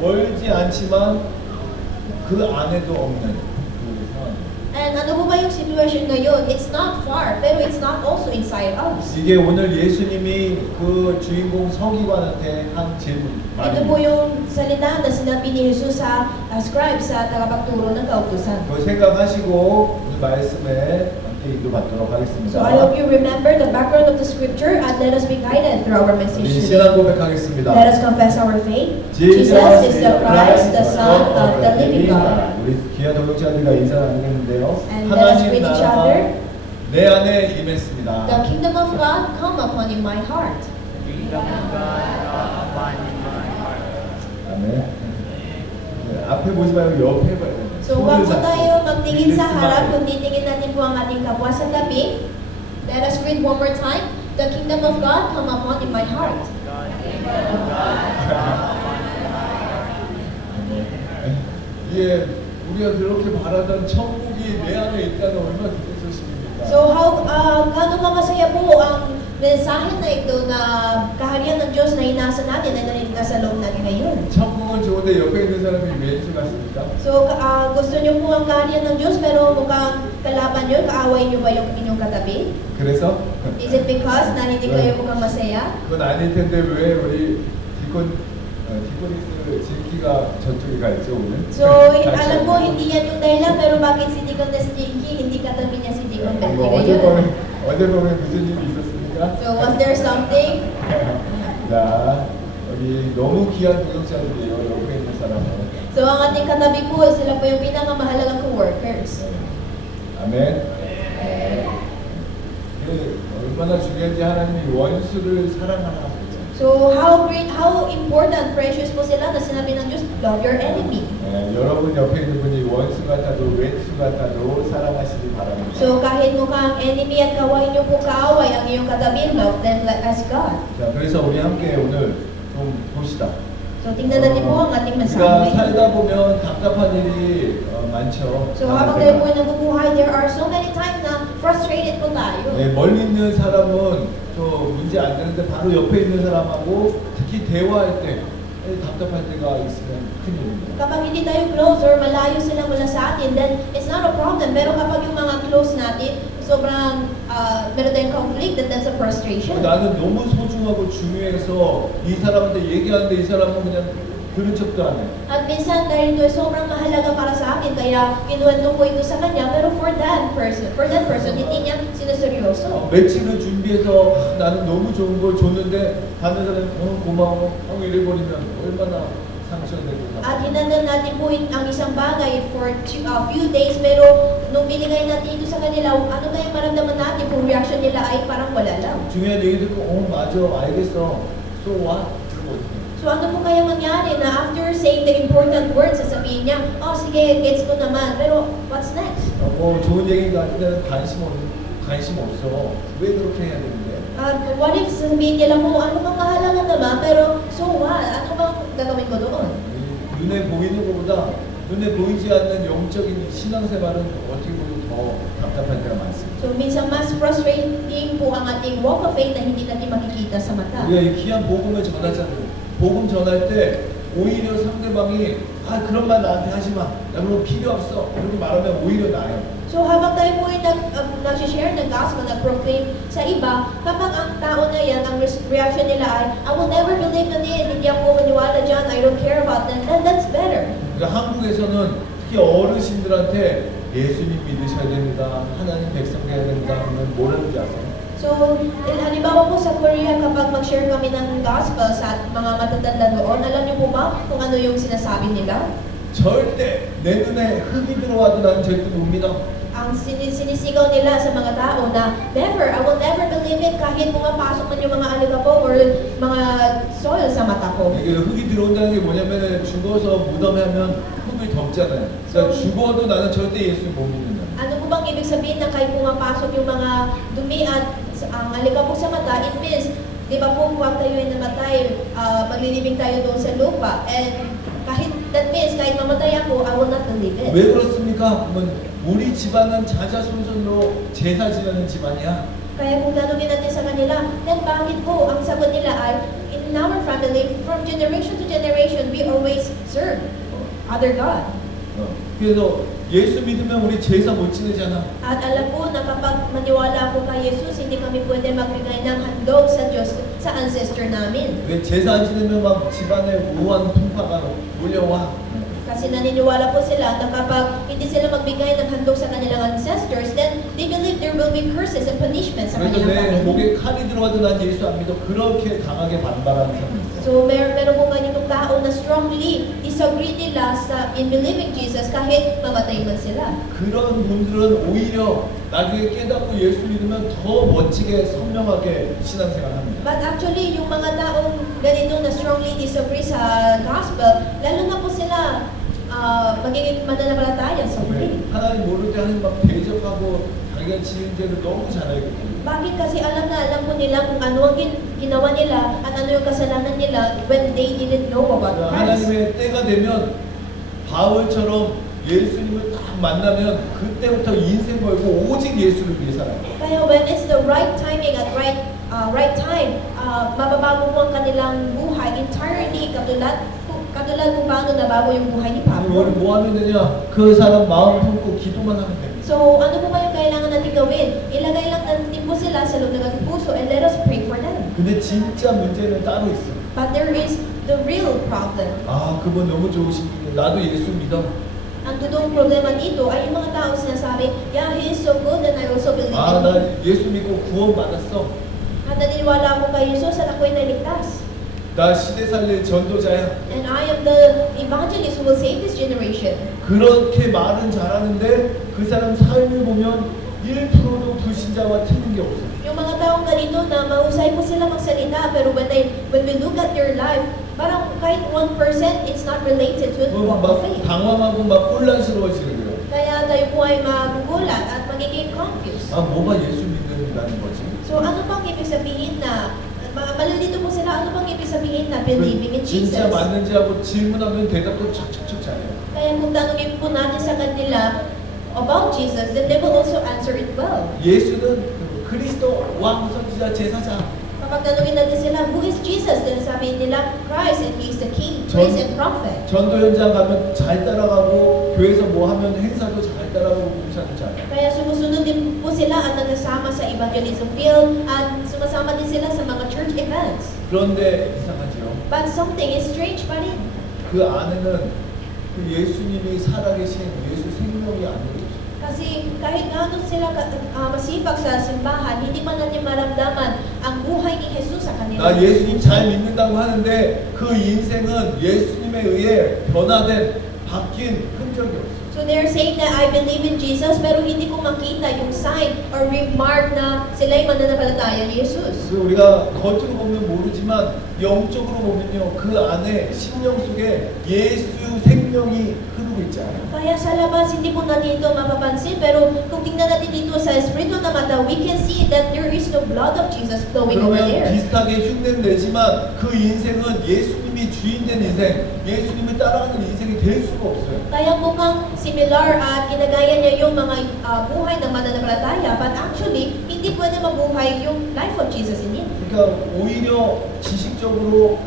멀지 않지만 그 안에도 없는 그 상황입니다. And ano po ba yung situation ngayon? It's not far, pero it's not also inside us. 이게 오늘 예수님이 그 주인공 서기관한테 한 질문 Ito po yung salita na sinabi ni Jesus sa scribe sa tagapagturo ng kautusan. 그 생각하시고 오늘 말씀에 함께 인도받도록 하겠습니다. So I hope you remember the background of the scripture and let us be guided through our message 우리 today. 신앙 고백하겠습니다. Let us confess our faith. Jesus Jesus is the Christ, the Son of the living God. 우리 귀한 동역자들과 인사 나누겠는데요. And let us 하나님 greet each 나라가 other. 내 안에 임했습니다. The kingdom of God come upon in my heart. 아멘. 네, 앞에 보지 말고 옆에 봐야 돼요. So huwag po tayo magtingin sa harap, kundi tingin natin po ang ating kapwa sa tabi. Let us read one more time. The kingdom of God come upon in my heart. 예, 우리가 그렇게 바라던 천국이 내 안에 있다는 얼마나 기쁜 소식입니까? So how gaano ka masaya po ang mensahe na ito na kaharian ng Diyos na inasa natin ay nasa loob natin ngayon. 천국은 좋은데 옆에 있는 사람이 왼수 같습니까? So gusto niyo po ang kaharian ng Diyos pero mukhang kalaban niyo, kaaway niyo ba yung inyong katabi? 그래서 Is it because na hindi kayo mukhang masaya? 그건 아닐 텐데 왜 우리 디코니스 진키가 저쪽에 가 있죠 오늘? So alam ko hindi yan yung dahilan pero bakit si Deacon Jinky hindi katabi niya si Deacon Bentley ngayon? 어제 밤에 무슨 일이 있었습니까? So was there something? 자, 여기 너무 귀한 동역자들이에요. 옆에 있는 사람은. So ang ating katabi po, sila po yung pinakamahalagang co-workers. 아멘. 이게 얼마나 중요한지 하나님이 원수를 사랑하라 하셨죠. So how great, how important, precious po sila na sinabi ng Diyos, love your enemy. 여러분 옆에 있는 분이 원수 같아도 왼수 같아도 사랑하시기 바랍니다. So kahit mukhang enemy at kawain niyo po kaaway ang iyong katabi, love them as God. 자, 그래서 우리 함께 오늘 좀 봅시다. So tingnan natin po ang ating 우리가 mensahe. 살다 보면 답답한 일이 많죠. So habang tayo po ay nabubuhay, there are so many times na frustrated po tayo. 네, 멀리 있는 사람은 또 문제 안 되는데 바로 옆에 있는 사람하고 특히 대화할 때 답답할 때가 있으면 큰일입니다. Kapag hindi tayo close or malayo sila mula sa atin, then it's not a problem. Pero kapag yung mga close natin, sobrang meron tayong conflict, that's a frustration. 나는 너무 소중하고 중요해서 이 사람한테 얘기하는데 이 사람은 그냥 들은 척도 안 해. At minsan dahil ito ay sobrang mahalaga para sa akin, kaya kinuwento ko ito sa kanya, pero for that person, hindi niya sinuseryoso. 며칠을 준비해서 나는 너무 좋은 걸 줬는데 다른 사람이 고마워 하고 이래버리면 얼마나 상처되고 At hinanda natin po ang isang bagay for a few days, pero nung binigay natin ito sa kanila, ano kaya maramdaman natin kung reaction nila ay parang wala lang? 중요한 얘기 듣고 맞아 알겠어 so what? So ano po kaya mangyari na after saying the important words, sasabihin niya, oh sige, gets ko naman, pero what's next? 뭐 좋은 얘기가 아닌데 관심 없어. 왜 그렇게 해야 되는데? What if sasabihin nila mo, ano bang mahalaga naman, pero so what? Ano bang gagawin ko doon? 눈에 보이는 것보다 눈에 보이지 않는 영적인 신앙생활은 어떻게 보면 더 답답할 때가 많습니다. So minsan mas frustrating po ang ating walk of faith na hindi natin makikita sa mata. 우리가 이 귀한 복음을 전하잖아요. 복음 전할 때 오히려 상대방이 그런 말 나한테 하지 마. 나 그런 거 필요 없어. 이렇게 말하면 오히려 나아요. So habang tayo po ay nag-share ng gospel, nag-proclaim sa iba, kapag ang tao na yan, ang reaction nila ay, I will never believe in it, hindi ako maniwala dyan, I don't care about them, then that's better. 그러니까 한국에서는 특히 어르신들한테 예수님 믿으셔야 됩니다. 하나님 백성 돼야 됩니다. 하면 뭐라는지 아세요? So, halimbawa po sa Korea, kapag mag-share kami ng gospel sa mga matatanda doon, alam niyo po ba kung ano yung sinasabi nila? 절대 내 눈에 흙이 들어와도 나는 절대 못 믿어. Ang sinisigaw nila sa mga tao na, never, I will never believe it kahit pumapasok man yung mga alikabok or mga soil sa mata ko. 이게 흙이 들어온다는 게 뭐냐면 죽어서 무덤에 하면 흙을 덮잖아요. 그러니까 죽어도 나는 절대 예수 못 믿는다. Ano po bang ibig sabihin na kahit pumapasok yung mga dumi at ang alikabok sa mata, it means, di ba po, huwag tayo ay namatay, maglilibing tayo doon sa lupa. And that means, kahit mamatay ako, I will not believe it. 왜 그렇습니까? 그러면 우리 집안은 자자손손으로 제사 지내는 집안이야. Kaya kung tanongin natin sa kanila, then bakit po ang sagot nila ay, in our family, from generation to generation, we always serve other God. 그래서 예수 믿으면 우리 제사 못 지내잖아. At alam po na kapag maniwala po kay Jesus, hindi kami pwede magbigay ng handog sa Diyos, sa ancestor namin. 왜 제사 안 지내면 막 집안에 우한 풍파가 몰려와. Kasi naniniwala po sila na kapag hindi sila magbigay ng handog sa kanilang ancestors, then they believe there will be curses and punishments sa 그래서 kanilang 내 family. 목에 칼이 들어와도 난 예수 안 믿어. 그렇게 강하게 반발하는 사람이 있어. So, meron po ganitong tao na strongly disagree nila in believing Jesus kahit mamatay man sila. 그런 분들은 오히려 나중에 깨닫고 예수 믿으면 더 멋지게 선명하게 신앙생활합니다. But actually, yung mga taong ganitong na strongly disagree sa gospel, lalo na po sila magiging mananampalataya sa muli. 하나님 모를 때 하나님 막 대적하고 자기가 지은 죄를 너무 잘 알거든요. Bakit? Kasi alam po nila kung ano ang ginawa nila at ano yung kasalanan nila when they didn't know about Christ. 하나님의 때가 되면 바울처럼 예수님을 딱 만나면 그때부터 인생 걸고 오직 예수를 위해 살아요. Kaya when it's the right timing at right time, mababago po ang kanilang buhay entirely katulad kung paano nabago yung buhay ni 우리 Pablo. 뭐 하면 되냐? 그 사람 마음 품고 기도만 하면 됩니다. So, ano po ba yung kailangan natin gawin? Ilagay lang natin po sila sa loob ng ating puso and let us pray for them. 근데 진짜 문제는 따로 있어. But there is the real problem. 아, 그분 너무 좋으신 분이에요. 나도 예수 믿어. Ang totoong problema dito ay yung mga tao sinasabi, yeah, he is so good and I also believe 아, in him. 나 예수 믿고 구원 받았어. At naniniwala ako kay Jesus at ako'y naligtas. 나 시대 살릴 전도자야. And I am the evangelist who will save this generation. 그렇게 말은 잘하는데 그 사람 삶을 보면 1%도 불신자와 틀린 게 없어. Yung mga taong ganito na mahusay po sila magsalita, pero when we look at their life, parang kahit 1% it's not related to the walk of 막 faith. 당황하고 막 혼란스러워지는 거예요. Kaya tayo po ay magugulat at magiging confused. 아, 뭐가 예수 믿는다는 거지? So ano bang ibig sabihin na, malilito po sila, ano bang ibig sabihin na believing in Jesus? 진짜 맞는지 하고 질문하면 대답도 척척척 잘해요. Kaya kung tanongin po natin sa kanila about Jesus, then they will also answer it well. 예수는 그리스도 왕 선지자 제사장. Kapag tanongin natin sila, who is Jesus? Then sabihin nila, Christ, and He is the King, priest, and prophet. 전도 현장 가면 잘 따라가고 교회에서 뭐 하면 행사도 잘 따라가고 봉사도 잘해. Kaya sumusunod din po sila at nagsasama sa evangelism field at sumasama din sila sa mga church events. 그런데 이상하죠. But something is strange pa rin. 그 안에는 그 예수님이 살아계신 예수 생명이 안 들어있어요. Kasi kahit gaano sila masipag sa simbahan, hindi pa natin maramdaman ang buhay ni Jesus sa kanila. 나 예수님 잘 믿는다고 하는데 그 인생은 예수님에 의해 변화된 바뀐 흔적이 없어요. So they're saying that I believe in Jesus, pero hindi ko makita yung sign or remark na sila'y mananampalataya ni Jesus. 그래서 우리가 겉으로 보면 모르지만 영적으로 보면요, 그 안에 심령 속에 예수 생명이 흐르고 있잖아요. Kaya sa labas, hindi po natin ito mapapansin, pero kung tingnan natin dito sa spiritual na mata, we can see that there is no blood of Jesus flowing over 그러면 there. 비슷하게 흉내는 내지만 그 인생은 예수님이 주인된 인생, 예수님을 따라가는 인생이 될 수가 없어요. Kaya mukhang similar at ginagaya niya yung mga buhay ng mananampalataya, but actually, hindi pwede mabuhay yung life of Jesus in him. 그러니까 오히려 지식적으로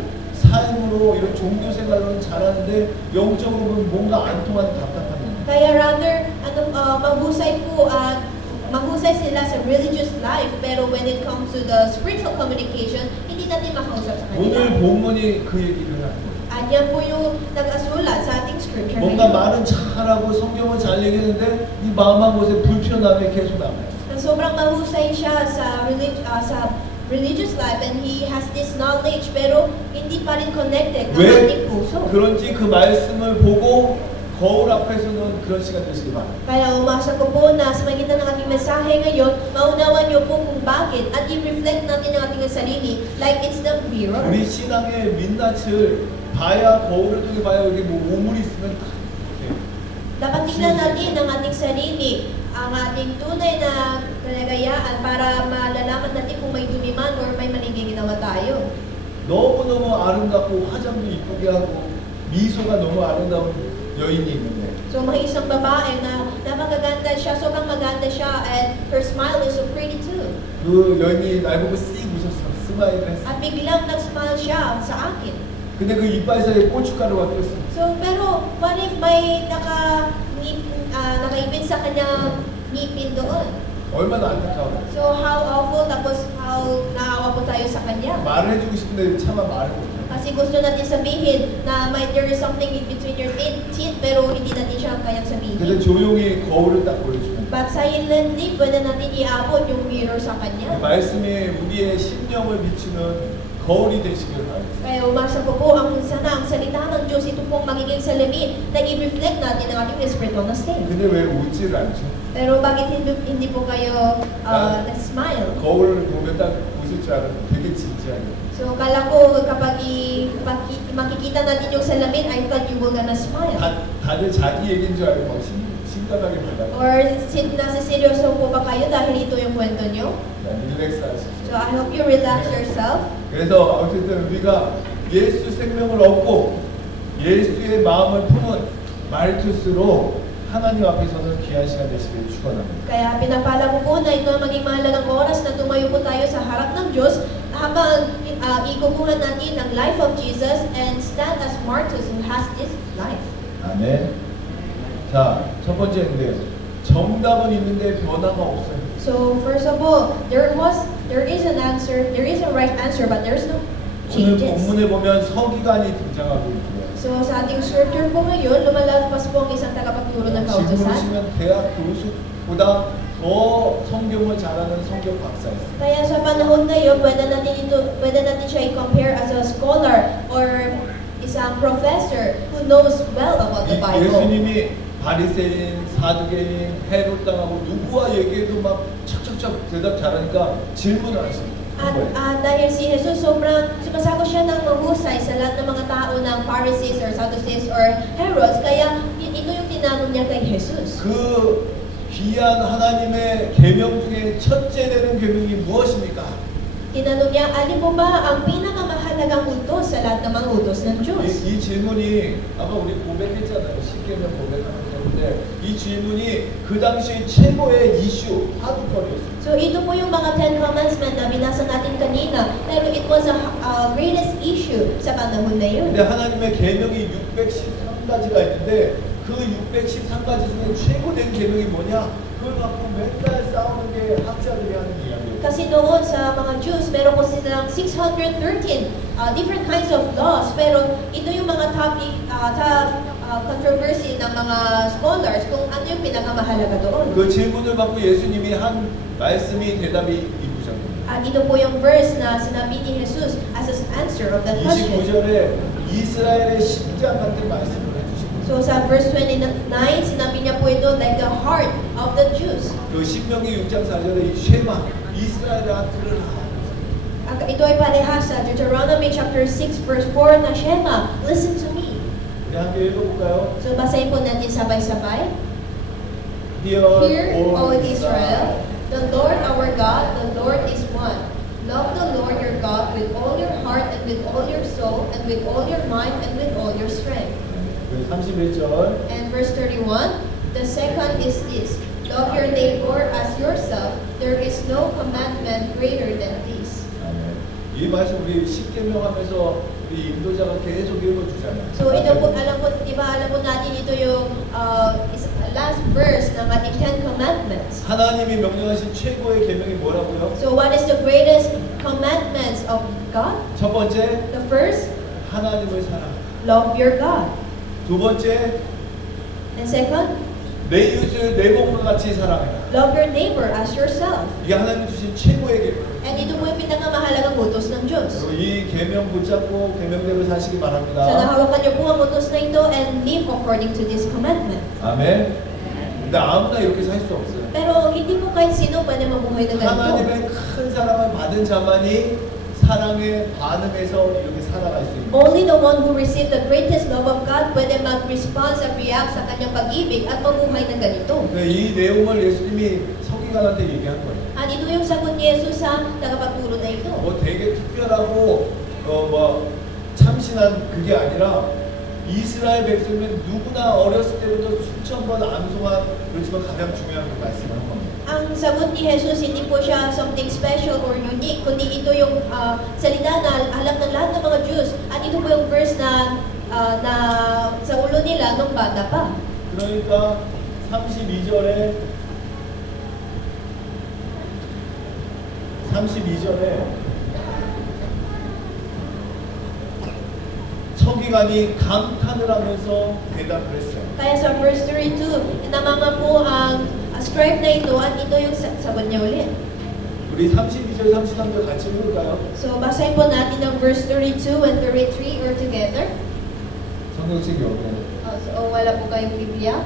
삶으로 이런 종교 생활로는 잘하는데 영적으로 보면 뭔가 안 통하는 답답함이 있는. Kaya rather, mahusay sila sa religious life, pero when it comes to the spiritual communication, hindi natin makausap sa kanila. 오늘 본문이 그 얘기를 하는 거예요. At yan po yung nag-asulat sa ating scripture. 뭔가 말은 잘하고 성경은 잘 얘기하는데 이 마음한 곳에 불편함이 계속 남아요. Na sobrang mahusay siya sa religious life and he has this knowledge, pero hindi pa rin connected ng ating 왜 puso. 그런지 그 말씀을 보고 거울 앞에서는 그런 시간 되시기 바랍니다. Kaya umasa ko po na sa magitan ng ating mensahe ngayon, maunawan niyo po kung bakit at i-reflect natin ang ating sarili like it's the mirror. 우리 신앙의 민낯을 봐야 거울을 통해 봐야 여기 뭐 오물이 있으면 다 이렇게 Dapat tingnan natin ang ating sarili, ang ating tunay na kalagayaan para malalaman natin kung may dumiman or may maling ginawa tayo. 너무너무 아름답고 화장도 이쁘게 하고 미소가 너무 아름다운 여인이 있는데 So may isang babae na napakaganda siya, sobrang maganda siya, and her smile is so pretty too. 그 여인이 날 보고 씩 웃었어. 쓱 스마일을 했어. At biglang nag-smile siya sa akin. 근데 그 이빨 사이에 고춧가루가 꼈어. So, pero what if may nakaipit sa kanyang ngipin doon? 얼마나 안타까워. So, how awful, tapos how naawa po tayo sa kanya. 말을 해주고 싶은데 차마 말을 못해. Kasi gusto natin sabihin na there is something in between your teeth, pero hindi natin siya kayang 근데 sabihin. 조용히 거울을 딱 보여주면 But silently, pwede natin iabot yung mirror sa 그 kanya. 말씀이 우리의 심령을 비추는 거울이 되시길 바랍니다. Kaya umasa ko po ang sana ang salita ng Diyos ito pong magiging salamin na i-reflect natin ang ating espiritual na state. 근데 왜 웃지를 않죠? Pero bakit hindi po kayo na-smile? 거울을 보면 딱 웃을 줄 알았는데 되게 진지하게. So kala ko kapag makikita natin yung salamin, I thought you were gonna smile. 다들 자기 얘기인 줄 알고 막 심각하게 받아요. Or nasa seryoso po ba kayo dahil ito yung kwento nyo? 릴렉스 하시죠. So I hope you relax yourself. 그래서 어쨌든 우리가 예수 생명을 얻고 예수의 마음을 품은 말투스로 하나님 앞에서는 귀한 시간 되시길 축원합니다. Kaya pinapala ko po na ito ang maging mahalagang oras na tumayo po tayo sa harap ng Diyos habang ikukuhan natin ang life of Jesus and stand as martyrs who has this life. 아멘. 자, 첫 번째인데요. 정답은 있는데 변화가 없어요. So first of all, there is an answer, there is a right answer, but there's no 오늘 changes. 본문에 보면 서기관이 등장하고 있고요. So sa ating scripture po ngayon, lumalabas po ang isang tagapagturo ng 지금 kautusan. 보시면 대학 교수보다 더 성경을 잘하는 성경 박사였어요. Kaya sa panahon ngayon, pwede natin siya i-compare as a scholar or isang professor who knows well about the Bible. 예수님이 바리새인, 사두개인, 헤롯 당하고 누구와 얘기해도 막 척척척 대답 잘하니까 질문을 하시는 거예요. At dahil si Jesus sobrang sumasagot siya ng mahusay sa lahat ng mga tao ng Pharisees or Sadducees or Herods, kaya ito yung tinanong niya kay Jesus. 그 귀한 하나님의 계명 중에 첫째 되는 계명이 무엇입니까? Tinanong niya, alin po ba ang pinakamahalagang utos sa lahat ng mga utos ng Diyos? 이 질문이 아까 우리 고백했잖아요. 십계명 고백하는 건데 이 질문이 그 당시 최고의 이슈, 화두거리였어요. So ito po yung mga Ten Commandments na binasa natin kanina, pero it was a greatest issue sa panahon na yun. 근데 하나님의 계명이 613가지가 있는데 그 613가지 중에 최고된 계명이 뭐냐? 그걸 갖고 맨날 싸우는 게 학자들이 하는 이야기예요. Kasi noon sa mga Jews, meron po silang 613 different kinds of laws, pero ito yung mga topic, controversy ng mga scholars kung ano yung pinakamahalaga doon. 그 질문을 받고 예수님이 한 말씀이 대답이 이구절입니다. At ito po yung verse na sinabi ni Jesus as an answer of that question. 29절에 이스라엘의 심장 같은 말씀을 해주십니다. So sa verse 29, sinabi niya po ito like the heart of the Jews. 그 신명기 6장 4절에 이 쉐마 이스라엘아 들으라. Ito ay parehas sa Deuteronomy chapter 6 verse 4 na Shema, listen to me. 우리 함께 읽어볼까요? So basahin po natin sabay-sabay. Hear, Hear, O O Israel, the Lord our God, the Lord is one. Love the Lord your God with all your heart and with all your soul and with all your mind and with all your strength. 31절 And verse 31, the second is this, love your neighbor as yourself. There is no commandment greater than this. 이 말씀 우리 십계명 하면서 우리 인도자가 계속 읽어주잖아요. So ito po, alam po natin ito yung last verse ng ating Ten Commandments. 하나님이 명령하신 최고의 계명이 뭐라고요? So what is the greatest commandments of God? 첫 번째, The first, 하나님을 사랑. love your God. 두 번째, And second, 내 이웃을 내 몸과 같이 사랑해라. love your neighbor as yourself. 이게 하나님 주신 최고의 계명. And ito po yung pinakamahalagang utos ng Diyos. 그리고 이 계명 붙잡고 계명대로 사시기 So 바랍니다. nahawakan niyo po ang utos na ito and live according to this commandment. 아멘. 근데 아무나 이렇게 살 수 없어요. Pero hindi po kahit sino pwede mabuhay ng ganito. 하나님의 큰 사랑을 받은 자만이 사랑에 반응해서 이렇게 살아갈 수 있는 거예요. Only the one who received the greatest love of God pwede mag-response at react sa kanyang pag-ibig at mabuhay ng ganito. 이 내용을 예수님이 서기관한테 얘기한 거예요. At ito yung sagot ni Jesus sa tagapagturo na ito. 뭐 되게 특별하고 뭐 참신한 그게 아니라 이스라엘 백성은 누구나 어렸을 때부터 수천 번 암송한 그렇지만 가장 중요한 그 말씀을 한 겁니다. Ang sagot ni Jesus, hindi po siya something special or unique, kundi ito yung salita na alam ng lahat ng mga Jews. At ito po yung verse na sa ulo nila nung bata pa. 그러니까 32절에 서기관이 감탄을 하면서 대답을 했어요. Kaya sa verse 32, namama po ang scribe na ito at ito yung sagot niya ulit. 우리 32절, 33절 같이 읽을까요? So, basahin po natin ang verse 32 and 33 or together. 성경책 여기. So, wala po kayong Biblia.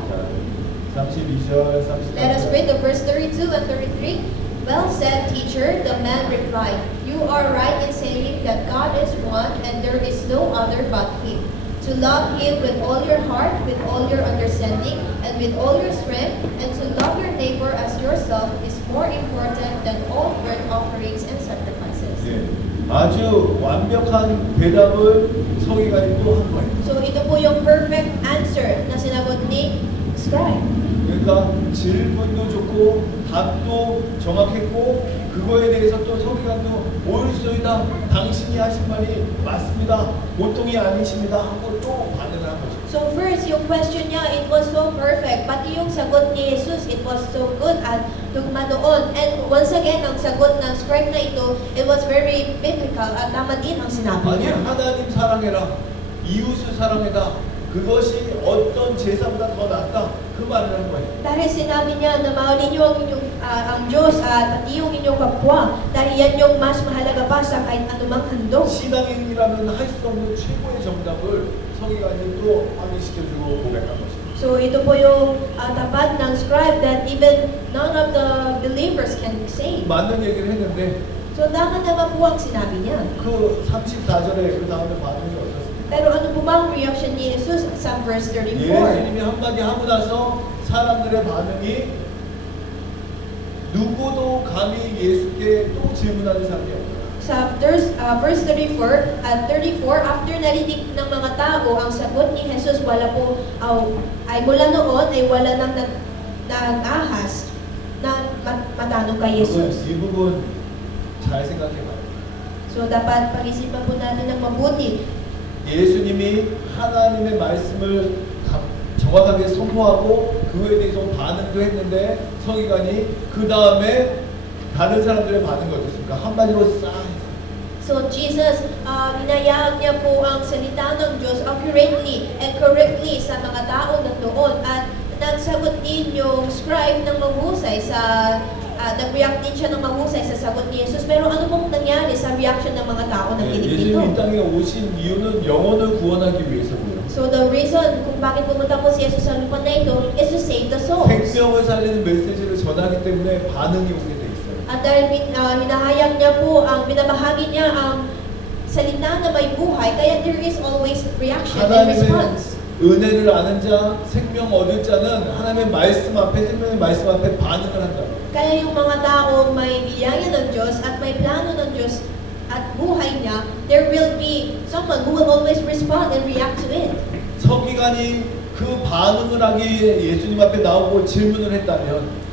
32절, 33절. Let us read the verse 32 and 33. Well said, teacher, the man replied. You are right in saying that God is one and there is no other but Him. To love Him with all your heart, with all your understanding, and with all your strength, and to love your neighbor as yourself is more important than all burnt offerings and sacrifices. 예, 아주 완벽한 대답을 서기관이 또 한 거예요. So ito po yung perfect answer na sinagot ni scribe. 그러니까 질문도 좋고 답도 정확했고 그거에 대해서 또 서기관도 옳소이다 당신이 하신 말이 맞습니다 보통이 아니십니다 하고 또 반응을 한 거죠. So first, yung question niya, it was so perfect. Pati yung sagot ni Jesus, it was so good at tugma doon. And once again, ang sagot ng scribe na ito, it was very biblical at tama din ang sinabi 아니 niya. 하나님 사랑해라 이웃을 사랑해라 그것이 어떤 제사보다 더 낫다 그 말을 한 거예요. Dahil sinabi niya na mahalin niyo ang Diyos at pati yung inyong kapwa. Dahil yan yung mas mahalaga pa sa kahit anumang handog. 신앙인이라면 할 수 없는 최고의 정답을 서기관이 또 확인시켜주고 고백한 것입니다. So ito po yung tapat ng scribe that even none of the believers can say. 맞는 얘기를 했는데 So tama naman po ang sinabi niya. 그 34절에 그 다음에 반응이 어떻습니까? Pero ano po ba ang reaction ni Jesus sa verse 34? 예수님이 한마디 하고 나서 사람들의 반응이 누구도 감히 예수께 또 질문하는 사람이 없어요. Sa verse 34, at 34, after narinig ng mga tao ang sagot ni Jesus, wala po, ay mula noon ay wala nang nag-ahas na matanong kay Jesus. 이 부분 잘 생각해봐요. So dapat pag-isipan po natin ng mabuti. 예수님이 하나님의 말씀을 정확하게 선포하고 그거에 대해서 반응도 했는데 서기관이 그 다음에 다른 사람들의 반응이 어떻습니까? 한마디로 싹 So Jesus, hinayag niya po ang salita ng Diyos accurately and correctly sa mga tao nandoon at nagsagot din yung scribe ng mahusay sa nag-react din siya ng mahusay sa sagot ni Jesus. Pero ano pong nangyari sa reaction ng mga tao na kinig dito? 예수님이 이 땅에 오신 이유는 영혼을 구원하기 위해서고요. So the reason kung bakit pumunta po si Jesus sa lupa na ito is to save the souls. 생명을 살리는 메시지를 전하기 때문에 반응이 오게 돼 있어요. At dahil hinahayag niya po, binabahagi niya ang salita na may buhay, kaya there is always reaction and 하나님의 response. 은혜를 아는 자, 생명 얻을 자는 하나님의 말씀 앞에, 생명의 말씀 앞에 반응을 한다. Kaya yung mga taong may biyaya ng Diyos at may plano ng Diyos at buhay niya, there will be someone who will always respond and react to it. 서기관이 그 반응을 하기 위해 예수님 앞에 나오고 질문을 했다면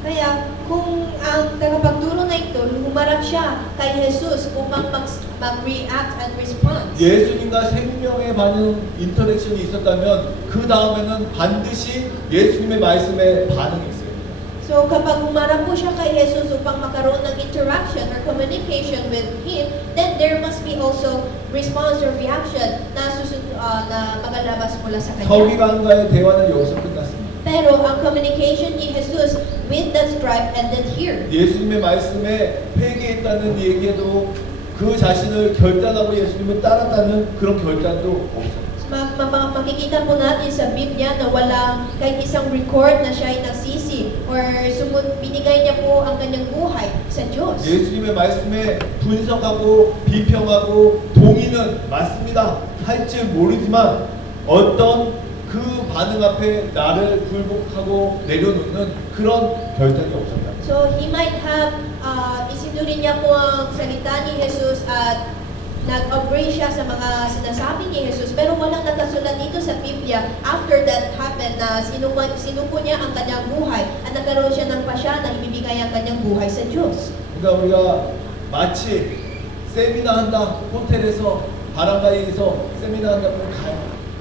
Kaya kung ang tagapagturo na ito, humarap siya kay Jesus upang mag-react and respond. 예수님과 생명의 반응, 인터랙션이 있었다면 그 다음에는 반드시 예수님의 말씀에 반응이 있어요. So kapag humarap po siya kay Jesus upang magkaroon ng interaction or communication with Him, then there must be also response or reaction na magalabas mula sa Kanya. 서기관과의 대화는 여기서 끝났습니다. Pero ang communication ni Jesus with the scribe ended here. 예수님의 말씀에 회개했다는 얘기에도 그 자신을 결단하고 예수님을 따랐다는 그런 결단도 없어요. Makikita po natin sa Biblia na walang kahit isang record na siya ay nagsisi or binigay niya po ang kanyang buhay sa Diyos. 예수님의 말씀에 분석하고 비평하고 동의는 맞습니다 할지 모르지만 어떤 그 반응 앞에 나를 굴복하고 내려놓는 그런 결단이 없었다. So he might have isinurin niya po ang salita ni Jesus at nag-agree siya sa mga sinasabi ni Jesus, pero walang nakasulat dito sa Biblia after that happened na sinuko niya ang kanyang buhay at nagkaroon siya ng pasya na ibibigay ang kanyang buhay sa Diyos. 그러니까 우리가 마치 세미나 한다 호텔에서 바람가이에서 세미나 한다면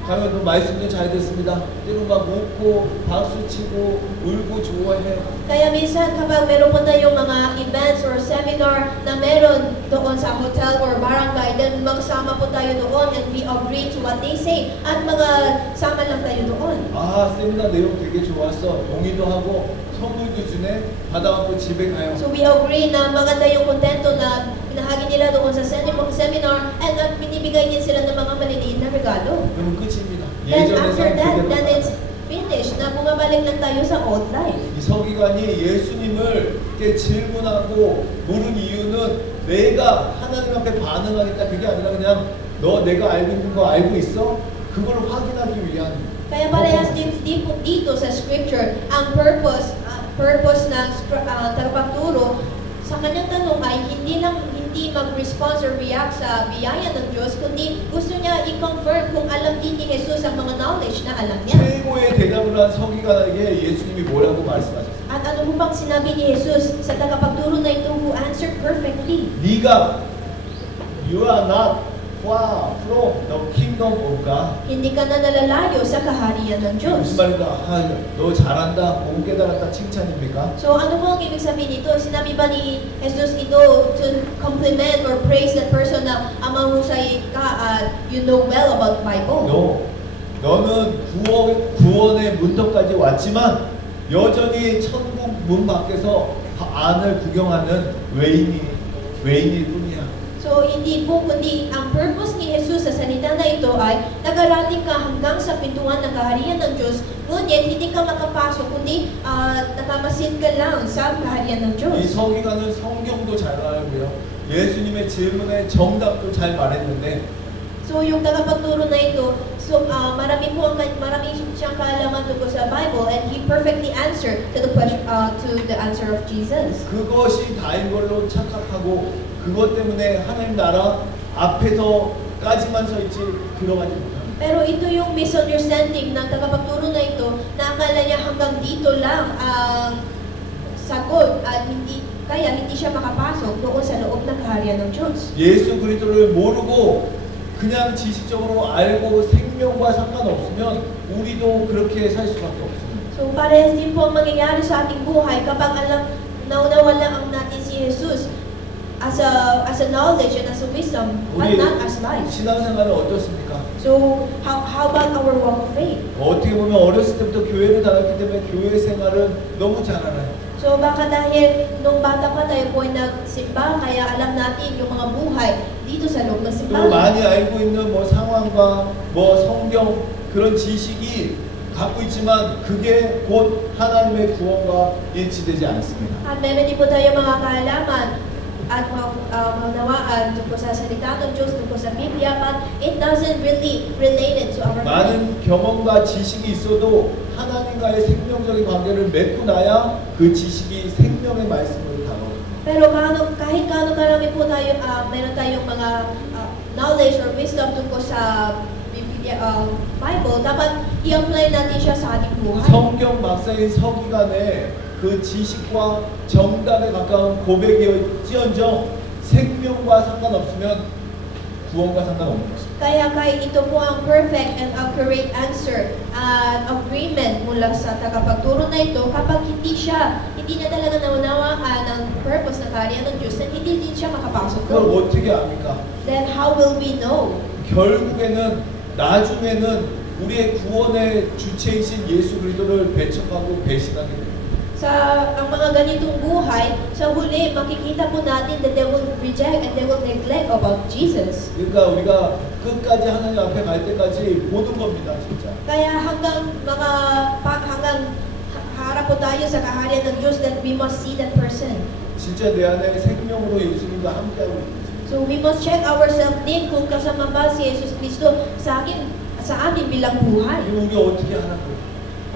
가면 또 말씀도 잘 듣습니다. 때론 막 웃고 박수 치고 울고 좋아해요. Kaya minsan kapag meron po tayong mga events or seminar na meron doon sa hotel or barangay, then magsama po tayo doon and we agree to what they say at sama lang tayo doon. 아 세미나 내용 되게 좋았어. 동의도 하고 선물도 주네. 받아갖고 집에 가요. So we agree na maganda yung kontento na pinahagi nila doon sa seminar and binibigay din sila ng mga maliliit na regalo. 그럼 끝입니다. Then 예전의 after 삶 that, 그대로 then 가요. it's finished na bumabalik lang tayo sa old life. 이 서기관이 예수님을 이렇게 질문하고 물은 이유는 내가 하나님 앞에 반응하겠다 그게 아니라 그냥 너 내가 알고 있는 거 알고 있어? 그걸 확인하기 위한 Kaya parehas din dito sa scripture, ang purpose ng tagapagturo sa kanyang tanong ay hindi mag-response or react sa biyaya ng Diyos, kundi gusto niya i-confirm kung alam din ni Jesus ang mga knowledge na alam niya. 최고의 대답을 한 서기관에게 예수님이 뭐라고 말씀하셨어요? At ano po bang sinabi ni Jesus sa tagapagturo na ito who answered perfectly? 네가 You are not far from the kingdom of God. Hindi ka na nalalayo sa kaharian ng 무슨 Diyos. 말인가? 너 잘한다, 못 깨달았다 칭찬입니까? So ano po ang ibig sabihin nito? Sinabi ba ni Jesus ito to compliment or praise that person na mahusay ka at you know well about Bible? No. 너는 구원의 문턱까지 왔지만 여전히 천국 문 밖에서 안을 구경하는 외인일 뿐이야. So hindi po kundi ang purpose ni Jesus sa salita na ito ay nagarating ka hanggang sa pintuan ng kaharian ng Diyos, ngunit hindi ka makapasok kundi nakamasid ka lang sa kaharian ng 이 Diyos. 서기관은 성경도 잘 알고요. 예수님의 질문에 정답도 잘 말했는데 So yung tagapagturo na ito, marami siyang kaalaman tungkol sa Bible and he perfectly answered to the answer of Jesus. 그것이 다인 걸로 착각하고 그것 때문에 하나님 나라 앞에서까지만 서 있지 들어가지 못합니다. Pero ito yung misunderstanding ng tagapagturo na ito na akala niya hanggang dito lang ang sagot at hindi siya makapasok doon sa loob ng kaharian ng Diyos. 예수 그리스도를 모르고 그냥 지식적으로 알고 생명과 상관없으면 우리도 그렇게 살 수밖에 없습니다. So parehas din po ang mangyayari sa ating buhay kapag naunawa lang natin si Jesus as a knowledge and as a wisdom, but 우리 not as life. 신앙생활은 어떻습니까? So how about our walk of faith? 어떻게 보면 어렸을 때부터 교회를 다녔기 때문에 교회 생활은 너무 잘 알아요. So baka dahil nung bata pa tayo po ay nagsimba, kaya alam natin yung mga buhay dito sa loob ng 또 simbahan. 많이 알고 있는 뭐 상황과 뭐 성경 그런 지식이 갖고 있지만 그게 곧 하나님의 구원과 일치되지 않습니다. At meron din po tayo mga kaalaman at maunawaan tungkol sa salita ng Diyos, tungkol sa Biblia, but it doesn't really relate it to our life. 많은 경험과 지식이 있어도 하나님과의 생명적인 관계를 맺고 나야 그 지식이 생명의 말씀으로 다가옵니다. Pero kahit gaano karami po tayo, meron tayong mga knowledge or wisdom tungkol sa Bible, dapat i-apply natin siya sa ating buhay. 성경 박사인 서기관의 그 지식과 정답에 가까운 고백이었지언정 생명과 상관없으면 구원과 상관없는 것입니다. Kaya kahit ito po ang perfect and accurate answer at agreement mula sa tagapagturo na ito, kapag hindi na talaga naunawaan ang purpose na karya ng Diyos, then hindi din siya makapasok 그걸 doon. 어떻게 압니까? Then how will we know? 결국에는 나중에는 우리의 구원의 주체이신 예수 그리스도를 배척하고 배신하게 됩니다. Sa ang mga ganitong buhay, sa huli, makikita po natin that they will reject and they will neglect about Jesus. 그러니까 우리가 끝까지 하나님 앞에 갈 때까지 보는 겁니다, 진짜. Kaya hanggang harap po tayo sa kaharian ng Diyos that we must see that person. 진짜 내 안에 생명으로 예수님과 함께하고 있는지. So we must check ourselves din kung kasama ba si Jesus Cristo sa atin bilang buhay. 그럼 우리가 어떻게 하라고?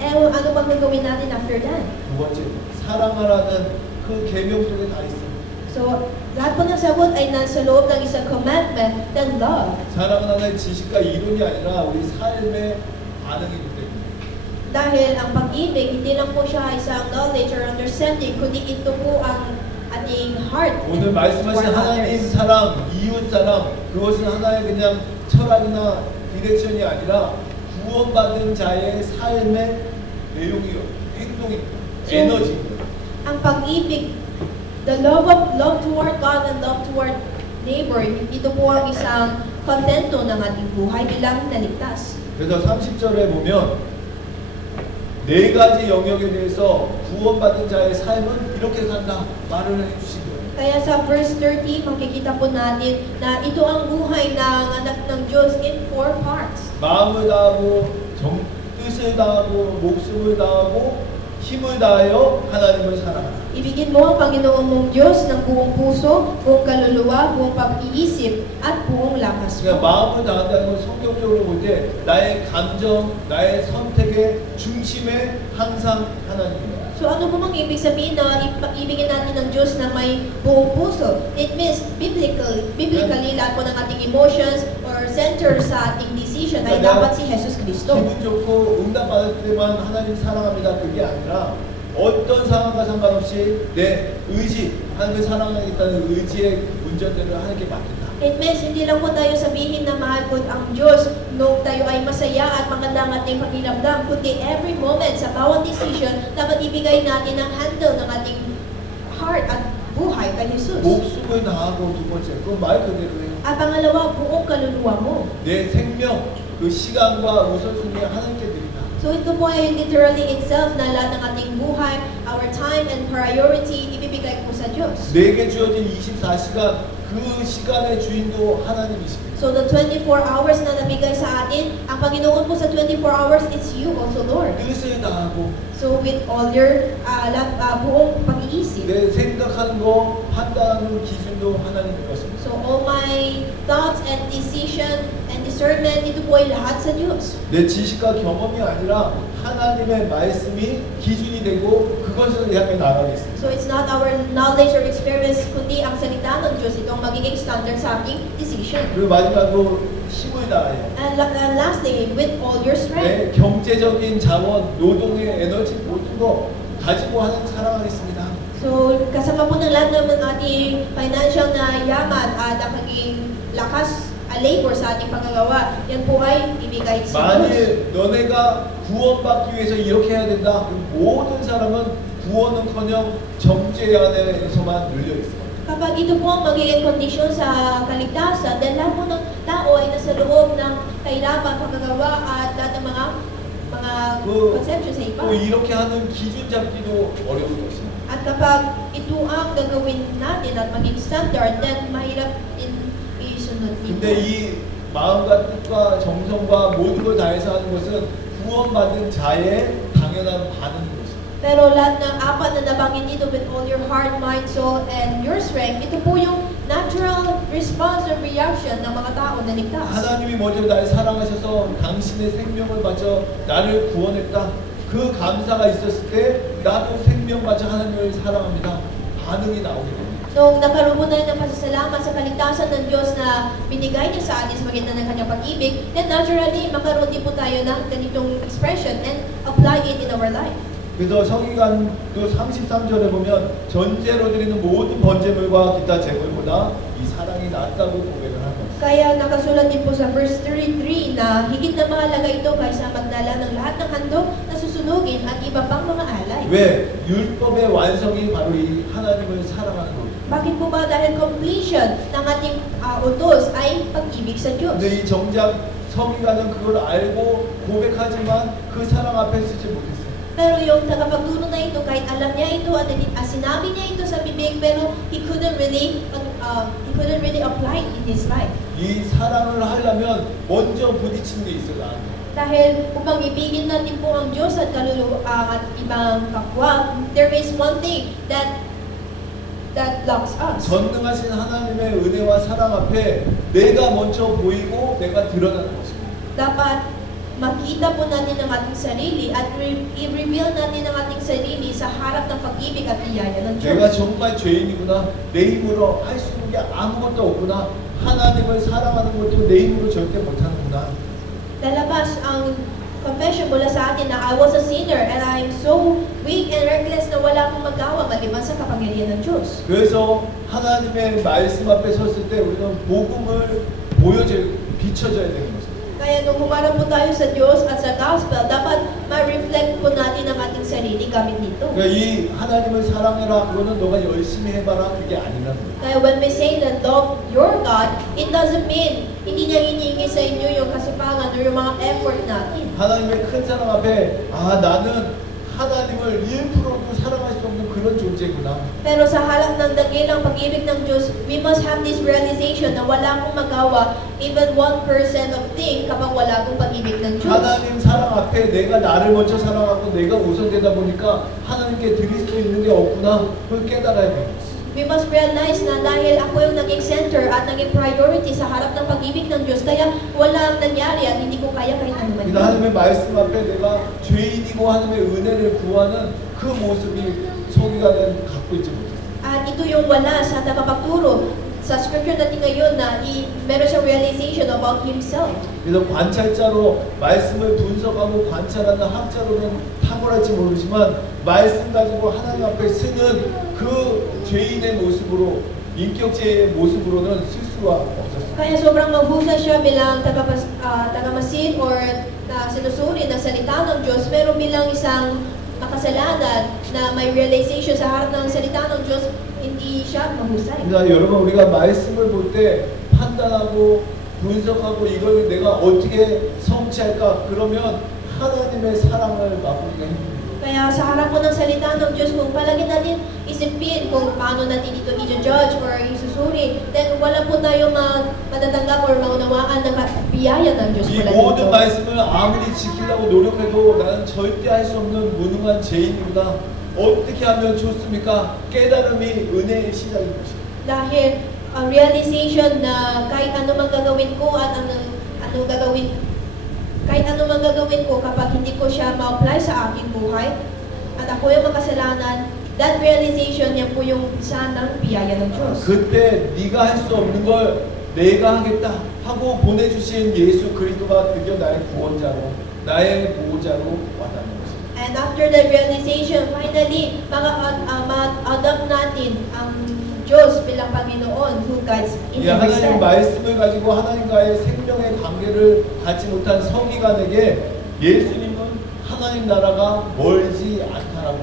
Ano bang gagawin natin after that? 두 번째, 사랑하라는 그 계명 속에 다 있습니다. So So, lahat po ng sagot ay nasa loob ng isang commandment na love. 사랑은 하나의 지식과 이론이 아니라 우리 삶의 반응이기 때문에. Dahil ang pag-ibig, hindi lang po siya isang knowledge or understanding, kundi ito po ang ating heart. 오늘 말씀하신 toward 하나님 others. 사랑, 이웃 사랑, 그것은 하나의 그냥 철학이나 디렉션이 아니라 구원받은 자의 삶의 내용이요, 행동입니다. So, 에너지입니다. Ang pag-ibig, the love toward God and love toward neighbor, ito po ang isang kontento ng ating buhay bilang naligtas. 그래서 30절에 보면 네 가지 영역에 대해서 구원받은 자의 삶은 이렇게 산다 말을 해주신 거예요. Kaya sa verse 30, makikita po natin na ito ang buhay ng anak ng Diyos in 4 parts. 마음을 다하고 뜻을 다하고 목숨을 다하고 힘을 다하여 하나님을 사랑하라. Ibigin mo ang Panginoon mong Diyos ng buong puso, buong kaluluwa, buong pag-iisip, at buong lakas 그러니까 mo. 마음을 다한다는 건 성경적으로 볼 때 나의 감정, 나의 선택의 중심에 항상 하나님입니다. So ano po mang ibig sabihin na ibigin natin ng Diyos na may buong puso? It means biblically lahat po ng ating emotions or center sa ating decision ay dapat si Jesus Cristo. 기분 좋고 응답받을 때만 하나님 사랑합니다. 그게 아니라 어떤 상황과 상관없이 내 의지, 하나님을 사랑하겠다는 의지의 운전대를 하나님께 맡긴다. It means hindi lang po tayo sabihin na mahal po ang Diyos nung tayo ay masaya at maganda ang ating pakiramdam, kundi every moment sa bawat decision dapat ibigay natin ang handle ng ating heart at buhay kay Jesus. 목숨을 다하고 두 번째, 그건 말 그대로예요. At pangalawa, buong kaluluwa mo. 내 생명, 그 시간과 우선순위 하나님께 드린다. So ito po ay literally itself na lahat ng ating buhay, our time and priority, ibibigay po sa Diyos. 내게 주어진 24시간, 그 시간의 주인도 하나님이십니다. So the 24 hours na nabigay sa atin, ang Panginoon po sa 24 hours, it's you also, Lord. 뜻을 다하고 So with all your buong pag-iisip. 내 생각하는 거, 판단하는 기준도 하나님의 것입니다. So all my thoughts and decision and discernment, ito po ay lahat sa Diyos. 내 지식과 경험이 아니라 하나님의 말씀이 기준이 되고 그것을 향해 나가겠습니다. So it's not our knowledge or experience, kundi ang salita ng Diyos, ito ang magiging standard sa aking decision. 그리고 마지막으로 힘을 다해요. And lastly, with all your strength. 내 경제적인 자원, 노동의 에너지 모든 거 가지고 하나님 사랑하겠습니다. So kasama po ng lahat naman ating financial na yaman at ang maging lakas, labor sa ating pagkagawa, yan po ay ibigay sa Diyos. 만일 너네가 구원받기 위해서 이렇게 해야 된다. 그럼 모든 사람은 구원은커녕 정죄 안에서만 눌려 있어요. Kapag ito po ang magiging kondisyon sa kaligtasan, dahil lahat po ng tao ay nasa loob ng kahirapan, pagkagawa at lahat ng mga conception sa iba. 또 이렇게 하는 기준 잡기도 어려울 것입니다. At kapag ito ang gagawin natin at maging standard, then mahirap isunod 근데 dito. 이 마음과 뜻과 정성과 모든 걸 다해서 하는 것은 구원받은 자의 당연한 반응인 것입니다. Pero lahat ng apat na nabanggit dito with all your heart, mind, soul, and your strength, ito po yung natural response or reaction ng mga tao na ligtas. 하나님이 먼저 날 사랑하셔서 당신의 생명을 바쳐 나를 구원했다. 그 감사가 있었을 때 나도 생명 바쳐 하나님을 사랑합니다. 반응이 나오게 됩니다. Nung nagkaroon po tayo ng pasasalamat sa kaligtasan ng Diyos na binigay niya sa atin sa magitan ng kanyang pag-ibig, then naturally, makaroon din po tayo ng ganitong expression and apply it in our life. 그래서 성경도 33절에 보면 전제로 드리는 모든 번제물과 기타 제물보다 이 사랑이 낫다고 고백을 한 것입니다. Kaya nakasulat din po sa verse 33 na higit na mahalaga ito kaysa magdala ng lahat ng handog na susunugin at iba pang mga alay. 왜? 율법의 완성이 바로 이 하나님을 사랑하는 겁니다. Bakit po ba? Dahil completion ng ating utos ay pag-ibig sa Diyos. 근데 이 정작 서기관은 그걸 알고 고백하지만 그 사랑 앞에 쓰지 못했어요. Pero yung tagapagturo na ito, kahit alam niya ito at sinabi niya ito sa bibig, pero he couldn't really apply it in his life. 이 사랑을 하려면 먼저 부딪히는 게 있어요. 나한테. Dahil upang ibigin natin po ang Diyos at kaluluwa at ibang kapwa, there is one thing that blocks us. 전능하신 하나님의 은혜와 사랑 앞에 내가 먼저 보이고 내가 드러나는 것입니다. Dapat makita po natin ang ating sarili at i-reveal natin ang ating sarili sa harap ng pag-ibig at biyaya ng 내가 Diyos. 정말 죄인이구나. 내 힘으로 할 수 있는 게 아무것도 없구나. 하나님을 사랑하는 것도 내 힘으로 절대 못하는구나. Lalabas ang confession mula sa atin na I was a sinner and I'm so weak and reckless na wala akong magawa maliban sa kapangyarihan ng Diyos. 그래서 하나님의 말씀 앞에 섰을 때 우리는 복음을 비춰줘야 되는 거죠. Kaya nung humarap po tayo sa Diyos at sa gospel, dapat ma-reflect po natin ang ating sarili gamit nito. 그러니까 이 하나님을 사랑해라 그거는 너가 열심히 해봐라 그게 아니라는 거예요. Kaya when we say that love your God, it doesn't mean hindi niya hinihingi sa inyo yung kasipagan o yung mga effort natin. 하나님의 큰 사랑 앞에 나는 하나님을 1%도 사랑할 수 없는 그런 존재구나. Pero sa harap ng dakilang pag-ibig ng Diyos, we must have this realization na wala akong magawa even 1% of thing kapag wala akong pag-ibig ng Diyos. 하나님 사랑 앞에 내가 나를 먼저 사랑하고 내가 우선되다 보니까 하나님께 드릴 수 있는 게 없구나. 그걸 깨달아야 돼요. We must realize na dahil ako yung naging center at naging priority sa harap ng pag-ibig ng Diyos, kaya walang nangyari at hindi ko kaya kahit ano man 그러니까 yun. 하나님의 말씀 앞에 내가 죄인이고 하나님의 은혜를 구하는 그 모습이 소비가는 갖고 있지 못했어요. At ito yung wala sa tagapagturo sa scripture natin ngayon na meron siyang realization about himself. 그래서 관찰자로 말씀을 분석하고 관찰하는 학자로는 탁월할지 모르지만 말씀 가지고 하나님 앞에 쓰는 그 죄인의 모습으로 인격체의 모습으로는 쓸 수가 없었어요. Kaya sobrang mahusay siya bilang tagamasid or sinusuri ng salita ng Diyos, pero bilang isang makasalanan na may realization sa harap ng salita ng Diyos, hindi siya mahusay. 그러니까 여러분 우리가 말씀을 볼 때 판단하고 분석하고 이걸 내가 어떻게 성취할까 그러면 하나님의 사랑을 맛보기가 힘듭니다. Kaya sa harap mo ng salita ng Diyos, kung palagi natin isipin kung paano natin ito i-judge or isusuri, then wala po tayo matatanggap or maunawaan ng biyaya ng Diyos 이 mula 모든 dito. 말씀을 아무리 지키려고 노력해도 나는 절대 할 수 없는 무능한 죄인이구나. 어떻게 하면 좋습니까? 깨달음이 은혜의 시작인 것입니다. Dahil ang realization na kahit ano man gagawin ko at kahit ano man gagawin ko kapag hindi ko siya ma-apply sa aking buhay at ako yung makasalanan, that realization yan po yung isa ng biyaya ng Diyos. 그때 네가 할 수 없는 걸 내가 하겠다 하고 보내주신 예수 그리스도가 드디어 나의 구원자로 나의 보호자로 와닿는 것입니다. And after that realization, finally, ma-adopt natin ang Diyos bilang Panginoon who guides in 이 every 하나님의 step. 말씀을 가지고 하나님과의 생명의 관계를 갖지 못한 서기관에게 예수님은 하나님 나라가 멀지 않다라고